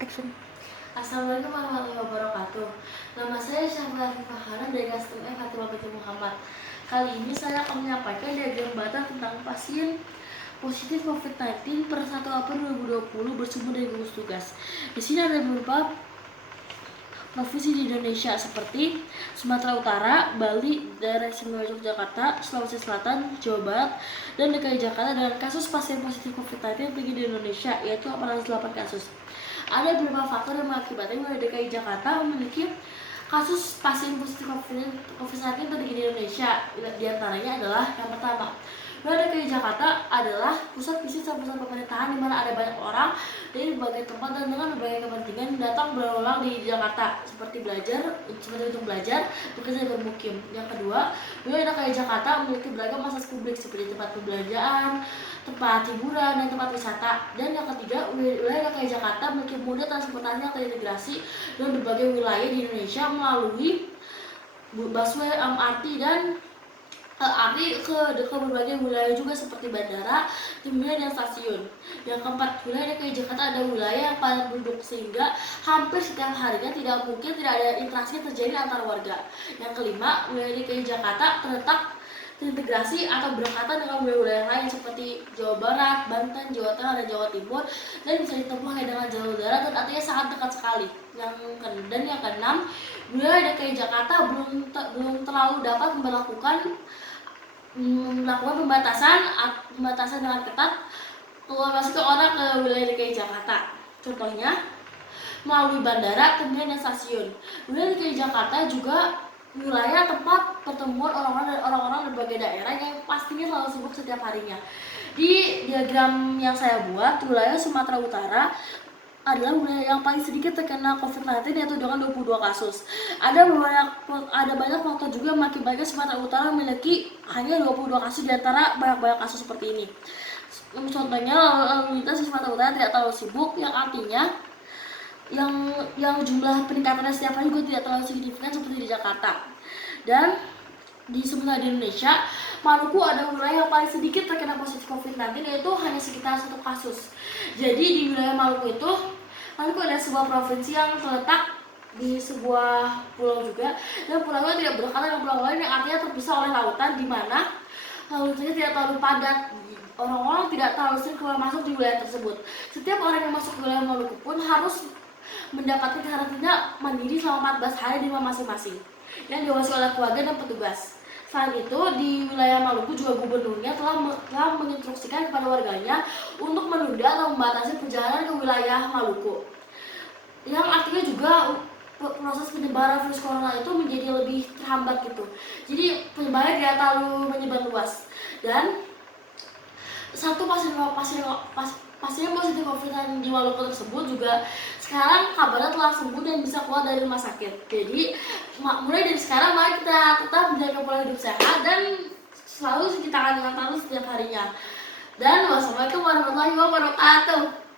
Action. Assalamualaikum warahmatullahi wabarakatuh. Nama saya Syahla Fahana dari kelas F Fatimah binti Muhammad. Kali ini saya akan menyampaikan diagram Bata tentang pasien positif COVID-19 per 1 April 2020 bersumber dari gugus tugas. Di sini ada beberapa provinsi di Indonesia seperti Sumatera Utara, Bali, daerah istimewa Yogyakarta, Sulawesi Selatan, Jawa Barat, dan DKI Jakarta dengan kasus pasien positif COVID-19 tinggi di Indonesia, yaitu 808 kasus. Ada beberapa faktor yang mengakibatkan wilayah DKI Jakarta memiliki kasus pasien positif COVID-19 tertinggi di Indonesia. Di antaranya adalah yang pertama, wilayah DKI Jakarta adalah pusat bisnis dan pusat pemerintahan di mana ada banyak orang dari berbagai tempat dan dengan berbagai kepentingan datang berulang di Jakarta seperti untuk belajar, bekerja, dan bermukim. Yang kedua, wilayah DKI Jakarta memiliki beragam akses publik seperti tempat perbelanjaan, tempat hiburan, dan tempat wisata. Dan yang ketiga, wilayah DKI Jakarta memiliki moda transportasi yang terintegrasi dengan berbagai wilayah di Indonesia melalui busway, MRT, dan ke berbagai wilayah juga seperti bandara, terminal, dan stasiun. Yang keempat, wilayah DKI Jakarta ada wilayah yang padat penduduk sehingga hampir setiap harinya tidak ada interaksi terjadi antar warga. Yang kelima, wilayah DKI Jakarta terintegrasi atau berdekatan dengan wilayah lain seperti Jawa Barat, Banten, Jawa Tengah, dan Jawa Timur, dan bisa ditempuh hanya dengan jalur darat dan artinya sangat dekat sekali. Dan yang keenam, wilayah DKI Jakarta belum terlalu dapat melakukan pembatasan dengan ketat keluar masuk orang ke wilayah DKI Jakarta. Contohnya melalui bandara, terminal, dan stasiun. Wilayah DKI Jakarta juga wilayah tempat pertemuan orang-orang dari berbagai daerah yang pastinya selalu sibuk setiap harinya. Di diagram yang saya buat, wilayah Sumatera Utara adalah wilayah yang paling sedikit terkena COVID-19 yaitu dengan 22 kasus. Ada banyak faktor juga yang mengakibatkan Sumatera Utara memiliki hanya 22 kasus di antara banyak kasus seperti ini. Contohnya lalu lintas di Sumatera Utara tidak terlalu sibuk, yang artinya yang jumlah peningkatannya setiap hari juga tidak terlalu signifikan seperti di Jakarta. Dan di sementara di Indonesia, Maluku ada wilayah yang paling sedikit terkena positif COVID-19 yaitu hanya sekitar 1 kasus. Jadi di wilayah Maluku ada sebuah provinsi yang terletak di sebuah pulau juga, dan pulaunya tidak berdekatan dengan pulau lain yang artinya terpisah oleh lautan di mana lautannya tidak terlalu padat. Orang-orang tidak terlalu sering keluar masuk di wilayah tersebut. Setiap orang yang masuk ke wilayah Maluku pun harus mendapatkan karantina mandiri selama 14 hari di rumah masing-masing yang diawasi oleh keluarga dan petugas. Selain itu, di wilayah Maluku juga gubernurnya telah menginstruksikan kepada warganya untuk menunda atau membatasi perjalanan ke wilayah Maluku. Yang artinya juga proses penyebaran virus corona itu menjadi lebih terhambat gitu. Jadi penyebarannya tidak terlalu menyebar luas. Dan satu pasien positif COVID-19 di Maluku tersebut juga sekarang kabarnya telah sembuh dan bisa keluar dari rumah sakit. Jadi mulai dari sekarang mari kita tetap menjaga pola hidup sehat dan selalu cuci tangan dengan setiap harinya. Dan wassalamualaikum warahmatullahi wabarakatuh.